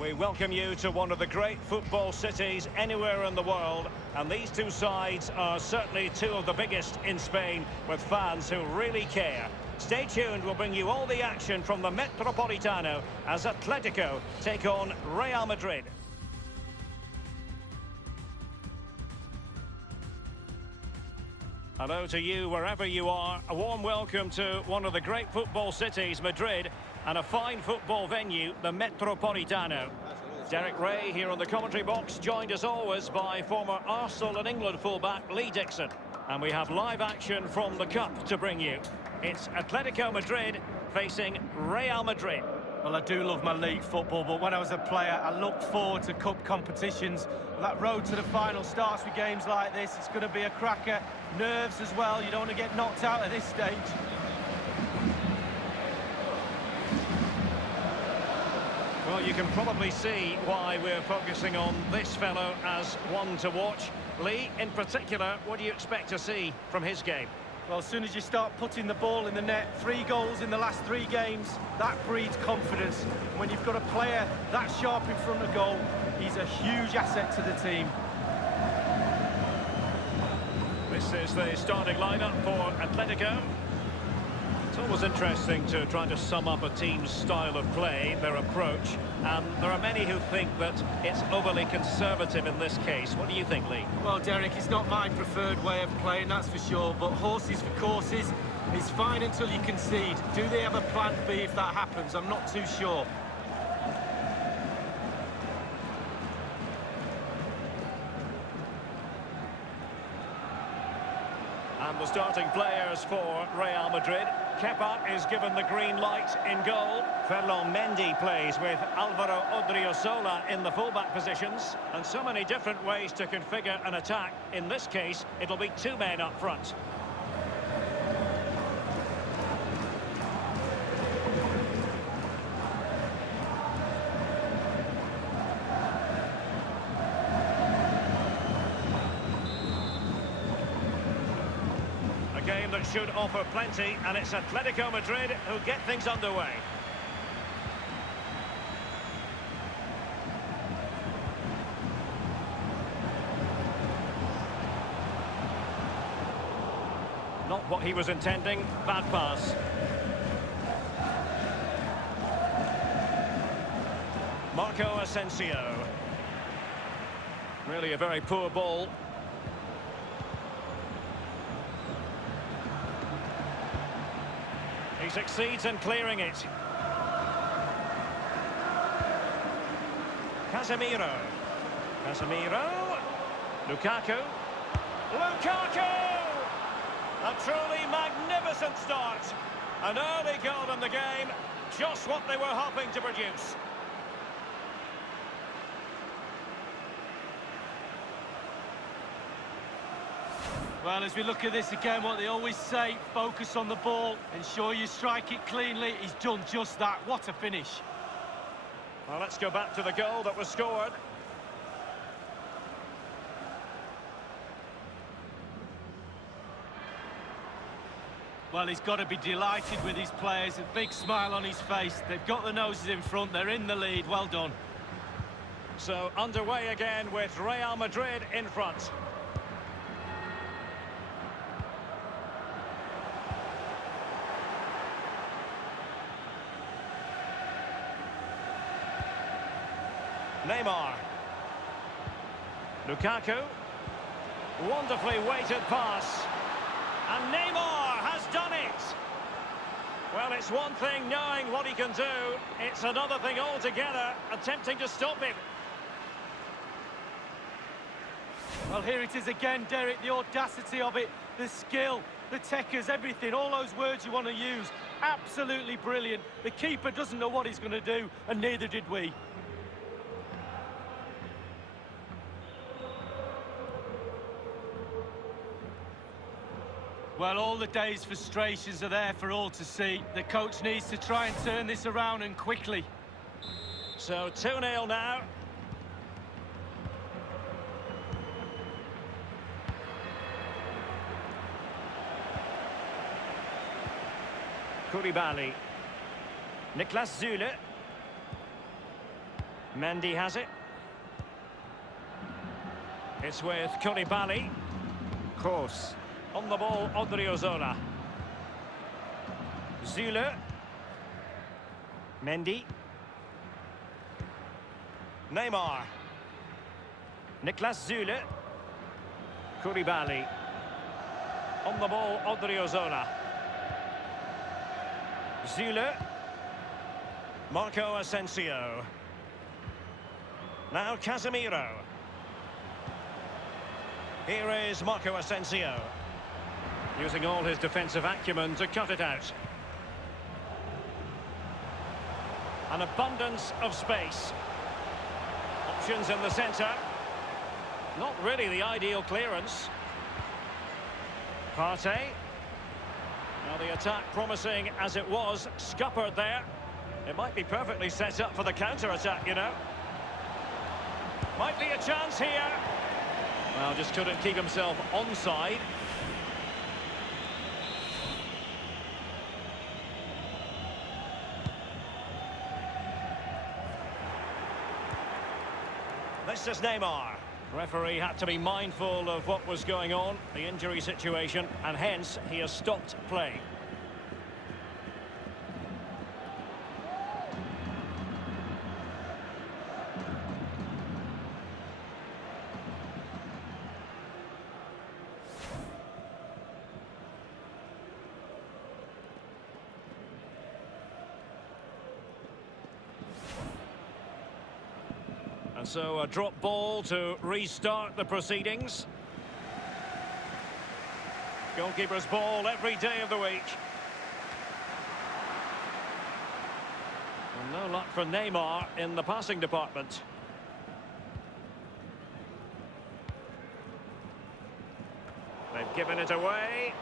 We welcome you to one of the great football cities anywhere in the world, and these two sides are certainly two of the biggest in Spain, with fans who really care. Stay tuned, we'll bring you all the action from the Metropolitano as Atletico take on Real Madrid. Hello to you wherever you are. A warm welcome to one of the great football cities, Madrid, and a fine football venue, the Metropolitano. Derek Ray here on the commentary box, joined as always by former Arsenal and England fullback Lee Dixon. And we have live action from the Cup to bring you. It's Atletico Madrid facing Real Madrid. Well, I do love my league football, but when I was a player, I looked forward to cup competitions. That road to the final starts with games like this. It's going to be a cracker. Nerves as well. You don't want to get knocked out at this stage. Well, you can probably see why we're focusing on this fellow as one to watch. Lee, in particular, what do you expect to see from his game? Well, as soon as you start putting the ball in the net, 3 goals in the last 3 games, that breeds confidence. When you've got a player that sharp in front of goal, he's a huge asset to the team. This is the starting lineup for Atletico. It's always interesting to try to sum up a team's style of play, their approach, and there are many who think that it's overly conservative in this case. What do you think, Lee? Well, Derek, it's not my preferred way of playing, that's for sure, but horses for courses is fine until you concede. Do they have a plan B if that happens? I'm not too sure. And the starting players for Real Madrid. Kepa is given the green light in goal. Ferland Mendy plays with Alvaro Odriozola in the fullback positions. And so many different ways to configure an attack. In this case, it'll be 2 men up front. A game that should offer plenty, and it's Atletico Madrid who get things underway. Not what he was intending, bad pass. Marco Asensio. Really a very poor ball. He succeeds in clearing it. Casemiro. Lukaku. A truly magnificent start. An early goal in the game. Just what they were hoping to produce. Well, as we look at this again, what they always say, focus on the ball, ensure you strike it cleanly. He's done just that. What a finish. Well, let's go back to the goal that was scored. Well, he's got to be delighted with his players. A big smile on his face. They've got the noses in front. They're in the lead. Well done. So, underway again with Real Madrid in front. Neymar. Lukaku. Wonderfully weighted pass. And Neymar has done it. Well, it's one thing knowing what he can do. It's another thing altogether, attempting to stop him. Well, here it is again, Derek, the audacity of it, the skill, the techers, everything, all those words you want to use. Absolutely brilliant. The keeper doesn't know what he's going to do, and neither did we. Well, all the day's frustrations are there for all to see. The coach needs to try and turn this around, and quickly. So 2-0 now. Koulibaly. Niklas Süle. Mendy has it. It's with Koulibaly. Kroos. On the ball, Odriozola. Zule. Mendy. Neymar. Niklas Zule. Koulibaly. On the ball, Odriozola. Zule. Marco Asensio. Now Casemiro. Here is Marco Asensio. Using all his defensive acumen to cut it out. An abundance of space. Options in the centre. Not really the ideal clearance. Partey. Now the attack promising as it was, scuppered there. It might be perfectly set up for the counter-attack, you know. Might be a chance here. Well, just couldn't keep himself onside. This is Neymar. Referee had to be mindful of what was going on, the injury situation, and hence he has stopped play. And so a drop ball to restart the proceedings. Goalkeeper's ball every day of the week. And no luck for Neymar in the passing department. They've given it away.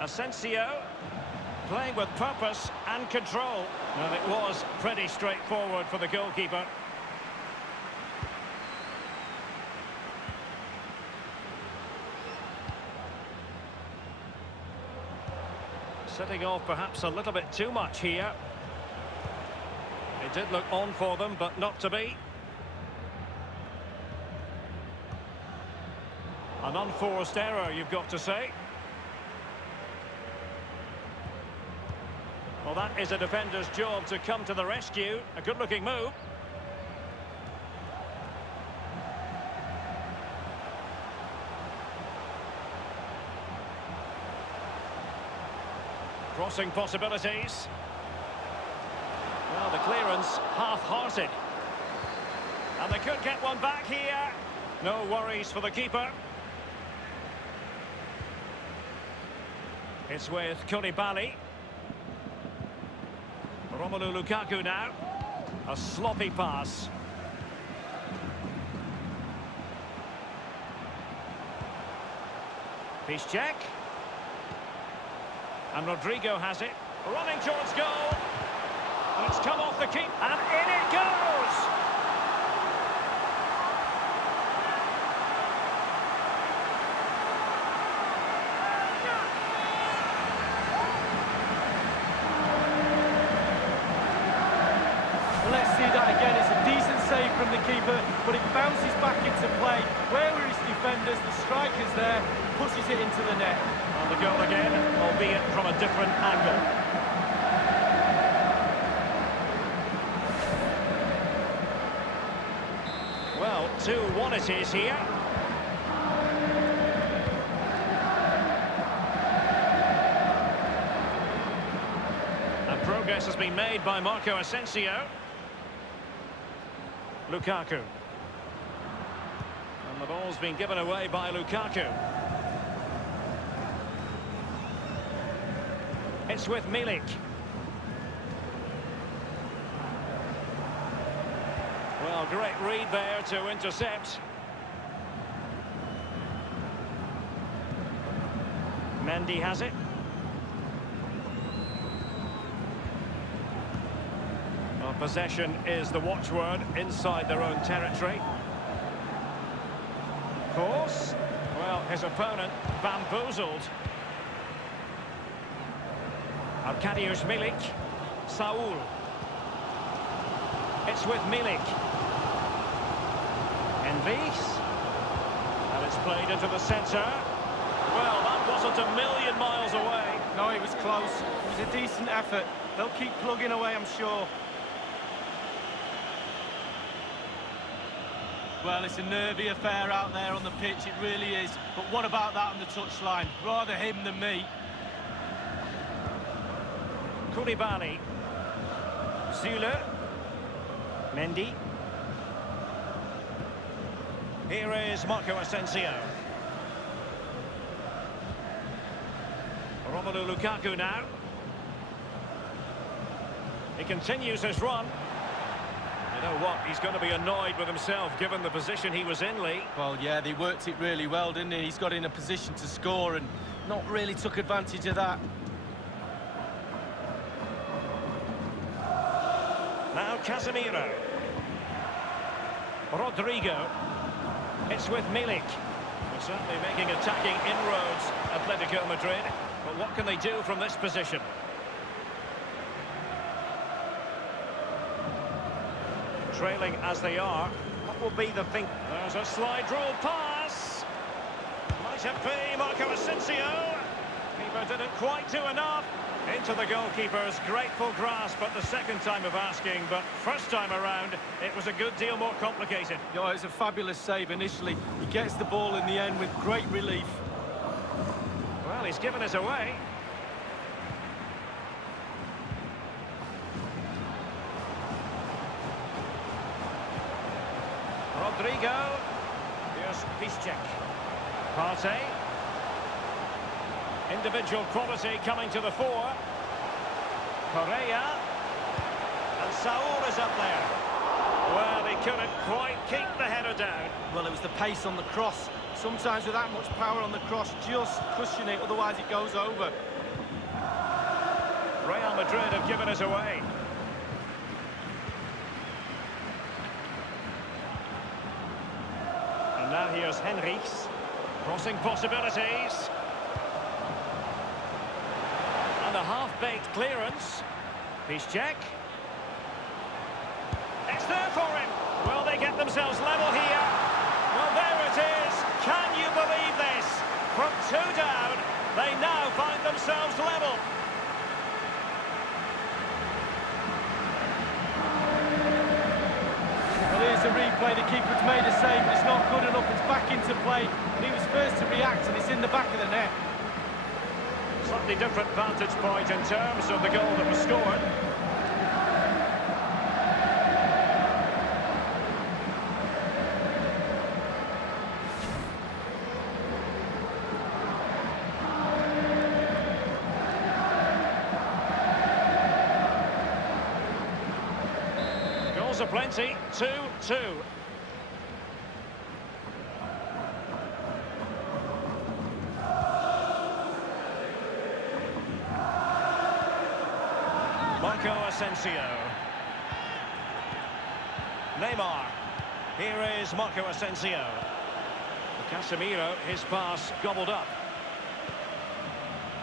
Asensio. Playing with purpose and control. And it was pretty straightforward for the goalkeeper. Setting off perhaps a little bit too much here. It did look on for them, but not to be. An unforced error, you've got to say. Well, that is a defender's job to come to the rescue. A good-looking move. Crossing possibilities. Well, the clearance half-hearted. And they could get one back here. No worries for the keeper. It's with Koulibaly. Romelu Lukaku now. A sloppy pass. Piszczek. And Rodrigo has it. Running towards goal. And it's come off the keep. And in it goes! Let's see that again. It's a decent save from the keeper, but it bounces back into play. Where were his defenders? The striker's there, pushes it into the net. On the goal again, albeit from a different angle. Well, 2-1 it is here. And progress has been made by Marco Asensio. Lukaku. And the ball's been given away by Lukaku. It's with Milik. Well, great read there to intercept. Mendy has it. Well, possession is the watchword inside their own territory. Of course. Well, his opponent bamboozled. Arkadiusz Milik. Saul. It's with Milik. Envis. And it's played into the centre. Well, that wasn't a million miles away. No, it was close. It was a decent effort. They'll keep plugging away, I'm sure. Well, it's a nervy affair out there on the pitch, it really is. But what about that on the touchline? Rather him than me. Koulibaly. Zule. Mendy. Here is Marco Asensio. Romelu Lukaku now. He continues his run. You know what? He's going to be annoyed with himself given the position he was in, Lee. Well, yeah, they worked it really well, didn't he? He's got in a position to score and not really took advantage of that. Now Casemiro. Rodrigo. It's with Milik. They're certainly making attacking inroads, Atletico Madrid. But what can they do from this position? Trailing as they are, what will be the thing? There's a slide rule pass. Might it be Marco Asensio? Keeper didn't quite do enough. Into the goalkeeper's grateful grasp at the second time of asking, but first time around, it was a good deal more complicated. Yeah, it's a fabulous save initially. He gets the ball in the end with great relief. Well, he's given us away. Rodrigo. Here's Piszczek. Partey. Individual quality coming to the fore. Correa. And Saul is up there. Well, he couldn't quite keep the header down. Well, it was the pace on the cross. Sometimes with that much power on the cross, just cushion it, otherwise it goes over. Real Madrid have given us away. And now here's Henrichs. Crossing possibilities. And a half-baked clearance. Piszczek. It's there for him. Will they get themselves level here? Well, there it is. Can you believe this? From two down, they now find themselves level. Well, here's the replay. The keeper's made a save, but it's not good enough. It's back into play. And he was first to react, and it's in the back of the net. Slightly different vantage point in terms of the goal that was scored. Goals are plenty, 2-2. Marco Asensio. Neymar. Here is Marco Asensio. Casemiro, his pass gobbled up.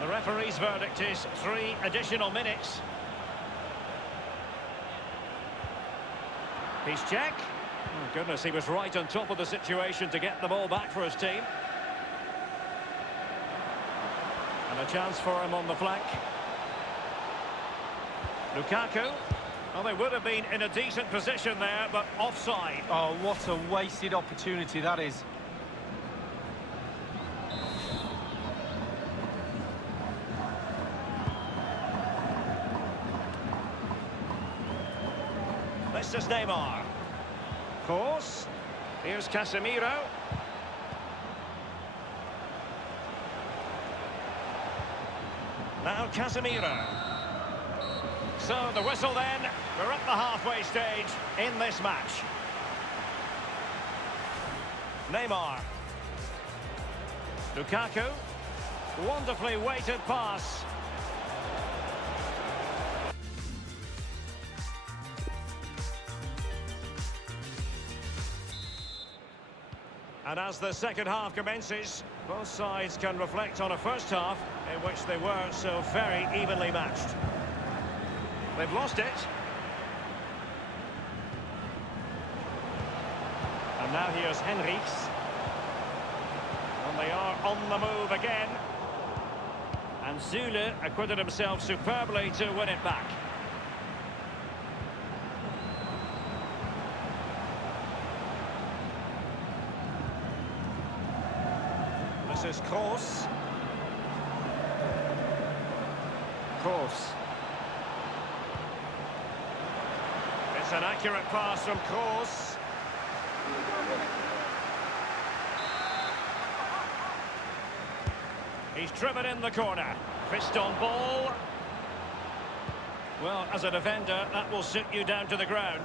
The referee's verdict is 3 additional minutes. Piszczek. Oh, goodness, he was right on top of the situation to get the ball back for his team. And a chance for him on the flank. Lukaku. Well, they would have been in a decent position there, but offside. Oh, what a wasted opportunity that is. This is Neymar. Course. Here's Casemiro. Now Casemiro. So the whistle then, we're at the halfway stage in this match. Neymar. Lukaku. Wonderfully weighted pass. And as the second half commences, both sides can reflect on a first half in which they were so very evenly matched. They've lost it. And now here's Henrichs. And they are on the move again. And Zule acquitted himself superbly to win it back. This is Kroos. Kroos. It's an accurate pass from Kroos. He's driven in the corner. Fist on ball. Well, as a defender, that will sit you down to the ground.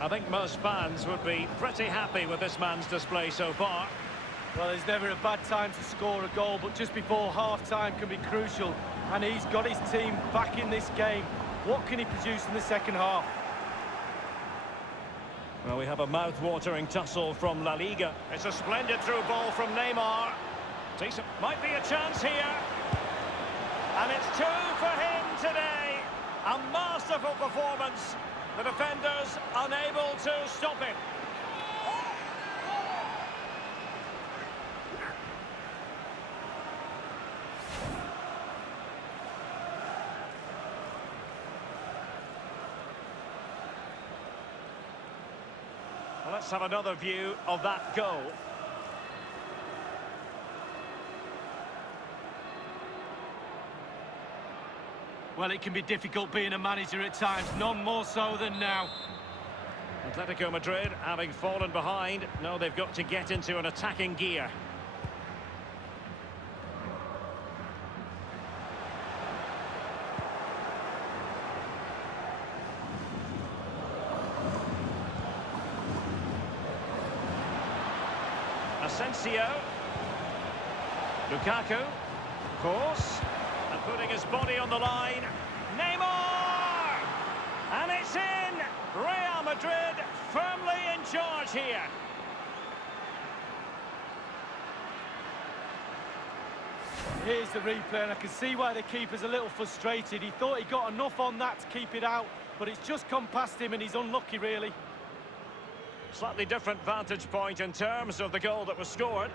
I think most fans would be pretty happy with this man's display so far. Well, there's never a bad time to score a goal, but just before half-time can be crucial. And he's got his team back in this game. What can he produce in the second half? Well, we have a mouth-watering tussle from La Liga. It's a splendid through ball from Neymar. Decent, might be a chance here. And it's 2 for him today. A masterful performance. The defenders unable to stop him. Well, let's have another view of that goal. Well, it can be difficult being a manager at times, none more so than now. Atletico Madrid, having fallen behind, know they've got to get into an attacking gear. Asensio. Lukaku. Kroos. And putting his body on the line. Neymar! And it's in! Real Madrid firmly in charge here. Here's the replay, and I can see why the keeper's a little frustrated. He thought he got enough on that to keep it out, but it's just come past him and he's unlucky, really. Slightly different vantage point in terms of the goal that was scored.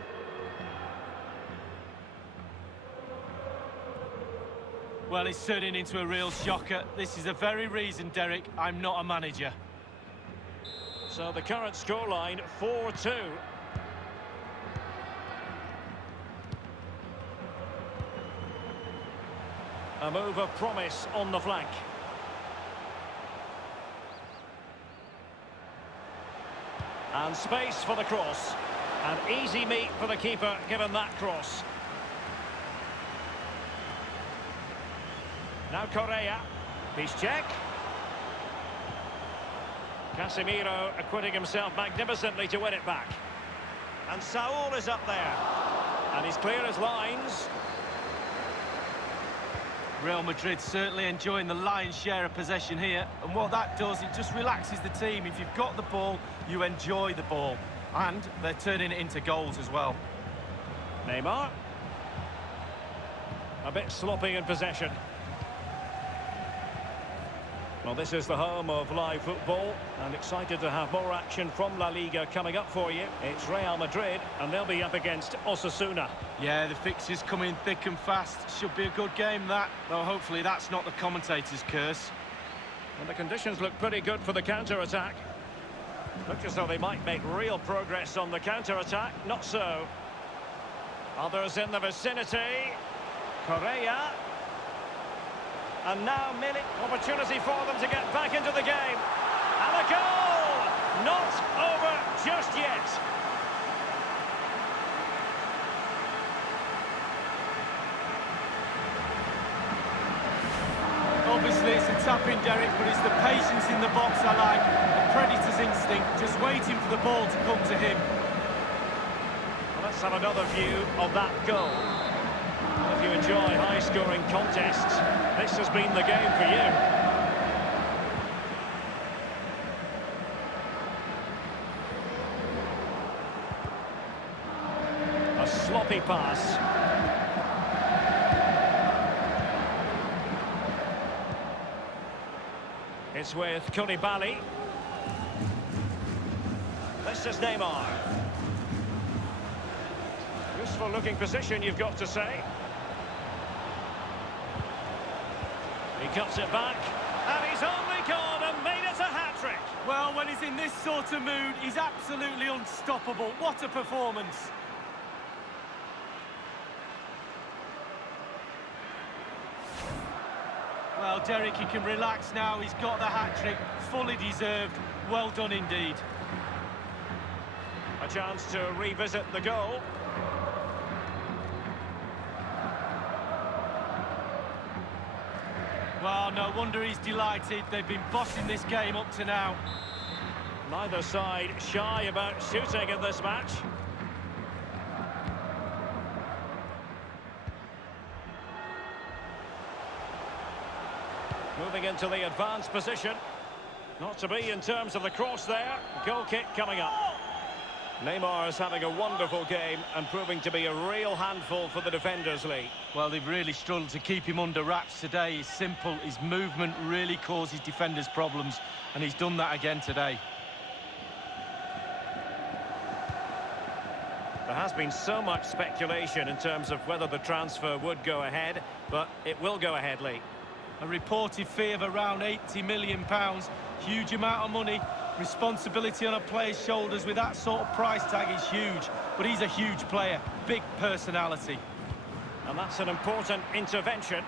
Well, it's turning into a real shocker. This is the very reason, Derek, I'm not a manager. So the current scoreline, 4-2. A move of promise on the flank. And space for the cross. An easy meet for the keeper, given that cross. Now Correa. Piszczek. Casemiro acquitting himself magnificently to win it back. And Saul is up there. And he's clear as lines. Real Madrid certainly enjoying the lion's share of possession here. And what that does, it just relaxes the team. If you've got the ball, you enjoy the ball. And they're turning it into goals as well. Neymar. A bit sloppy in possession. Well, this is the home of live football, and excited to have more action from La Liga coming up for you. It's Real Madrid, and they'll be up against Osasuna. Yeah, the fixtures coming thick and fast. Should be a good game, that. Though hopefully that's not the commentator's curse. And the conditions look pretty good for the counter-attack. Looks as though they might make real progress on the counter-attack. Not so. Others in the vicinity. Correa. And now opportunity for them to get back into the game. And a goal! Not over just yet. Obviously it's a tap-in, Derek, but it's the patience in the box I like. The predator's instinct, just waiting for the ball to come to him. Well, let's have another view of that goal. If you enjoy high-scoring contests, this has been the game for you. A sloppy pass. It's with Koulibaly. This is Neymar. Useful looking position, you've got to say. He cuts it back, and he's only gone and made it a hat-trick. Well, when he's in this sort of mood, he's absolutely unstoppable. What a performance. Well, Derek, he can relax now. He's got the hat-trick, fully deserved. Well done indeed. A chance to revisit the goal. Well, no wonder he's delighted. They've been bossing this game up to now. Neither side shy about shooting in this match. Moving into the advanced position. Not to be in terms of the cross there. Goal kick coming up. Neymar is having a wonderful game and proving to be a real handful for the defenders, Lee. Well, they've really struggled to keep him under wraps today. He's simple. His movement really causes defenders problems, and he's done that again today. There has been so much speculation in terms of whether the transfer would go ahead, but it will go ahead, Lee. A reported fee of around £80 million. Huge amount of money. Responsibility on a player's shoulders with that sort of price tag is huge. But he's a huge player. Big personality. And that's an important intervention.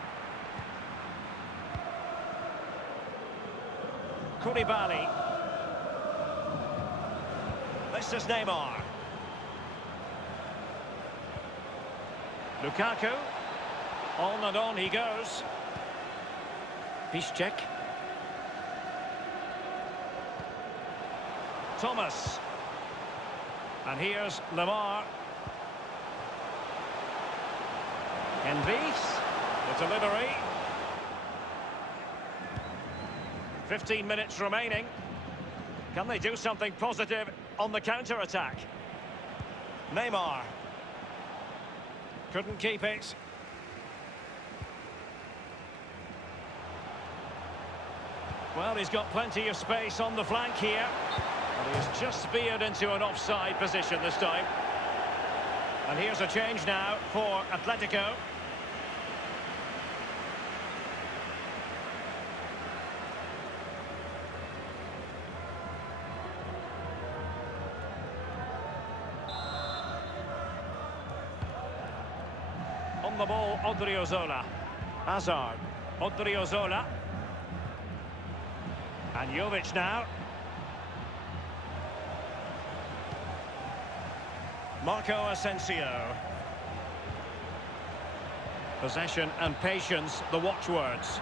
Koulibaly. This is Neymar. Lukaku. On and on he goes. Piszczek. Thomas. And here's Lamar. Henrichs. The delivery. 15 minutes remaining. Can they do something positive on the counter-attack? Neymar. Couldn't keep it. Well, he's got plenty of space on the flank here. But he's just veered into an offside position this time. And here's a change now for Atletico. On the ball, Odriozola. Hazard. Odriozola. And Jovic now. Marco Asensio. Possession and patience, the watchwords.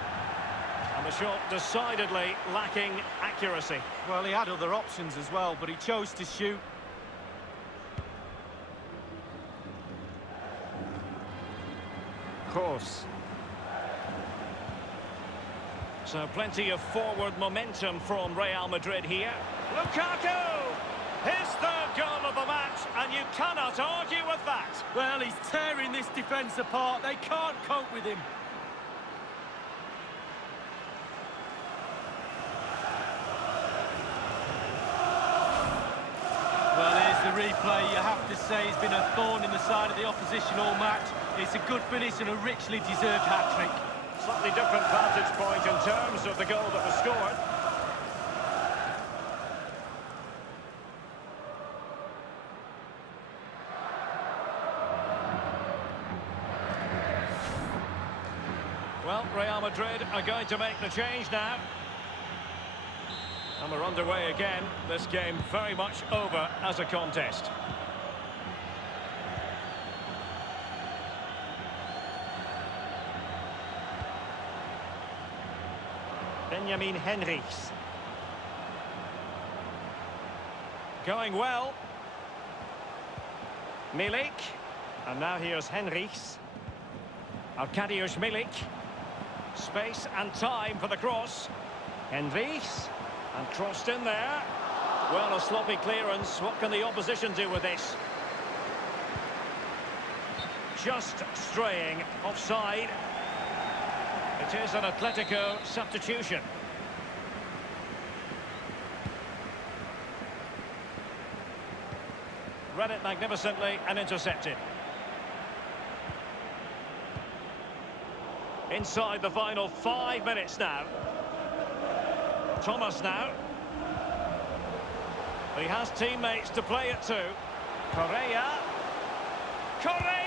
And the shot decidedly lacking accuracy. Well, he had other options as well, but he chose to shoot. Course. So plenty of forward momentum from Real Madrid here. Lukaku! His third goal of the match, and you cannot argue with that. Well, he's tearing this defence apart. They can't cope with him. Well, here's the replay. You have to say he's been a thorn in the side of the opposition all match. It's a good finish and a richly deserved hat-trick. Slightly different vantage point in terms of the goal that was scored. Well, Real Madrid are going to make the change now. And we're underway again. This game very much over as a contest. Benjamin Henrichs. Going well. Milik. And now here's Henrichs. Arkadiusz Milik. Space and time for the cross. Henrichs. And crossed in there. Well, a sloppy clearance. What can the opposition do with this? just straying offside. It is an Atletico substitution. Read it magnificently and intercepted. Inside the final 5 minutes now. Thomas now. He has teammates to play it to. Correa. Correa!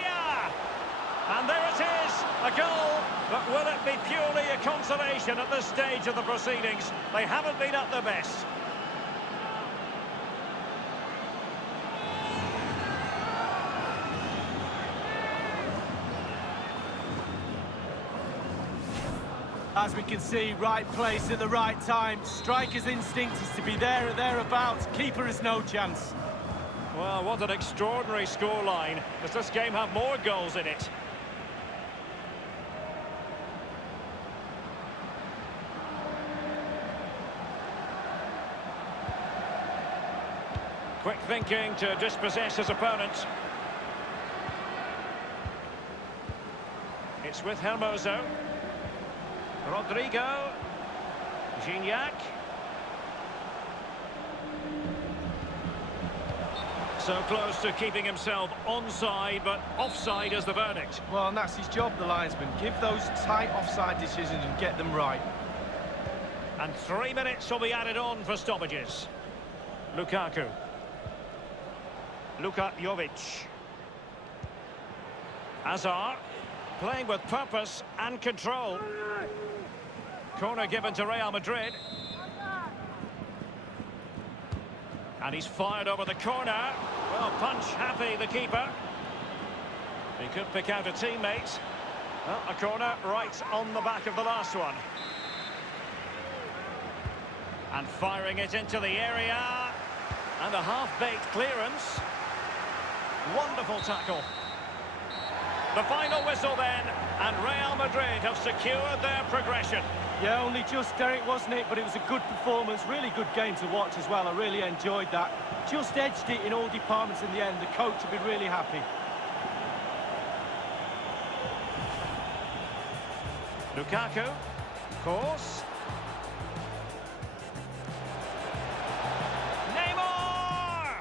And there it is, a goal. But will it be purely a consolation at this stage of the proceedings? They haven't been at their best. As we can see, right place at the right time. Striker's instinct is to be there or thereabouts. Keeper has no chance. Well, what an extraordinary scoreline. Does this game have more goals in it? Quick thinking to dispossess his opponent. It's with Hermoso. Rodrigo. Gignac. So close to keeping himself onside, but offside is the verdict. Well, and that's his job, the linesman. Give those tight offside decisions and get them right. And 3 minutes will be added on for stoppages. Lukaku. Luka Jovic. Hazard. Playing with purpose and control. Corner given to Real Madrid. And he's fired over the corner. Well, punch happy, the keeper. He could pick out a teammate. Well, a corner right on the back of the last one. And firing it into the area. And a half-baked clearance. Wonderful tackle. The final whistle then, and Real Madrid have secured their progression. Yeah, only just, Derek, wasn't it? But it was a good performance, really good game to watch as well. I really enjoyed that. Just edged it in all departments in the end. The coach will be really happy. Lukaku, of course. Neymar!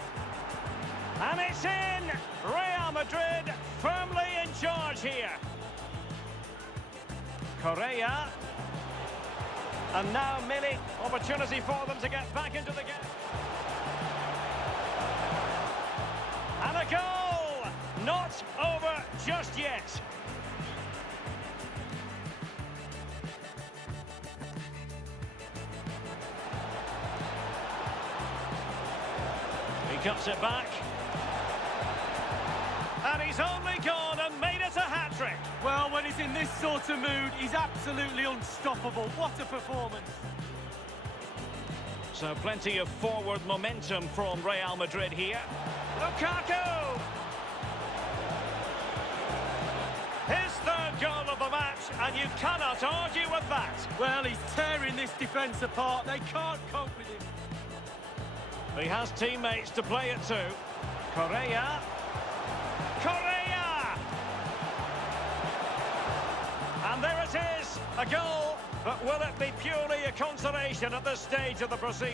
And it's in! Real Madrid firmly in charge here. Correa. And now Millie, opportunity for them to get back into the game. And a goal! Not over just yet. He cuts it back. And he's only gone and made it a hat-trick. Well, when he's in this sort of mood, he's absolutely unstoppable. What a performance. So plenty of forward momentum from Real Madrid here. Lukaku! His third goal of the match, and you cannot argue with that. Well, he's tearing this defence apart. They can't cope with him. He has teammates to play it to. Correa. Correa! And there it is, a goal. But will it be purely a consolation at this stage of the proceedings?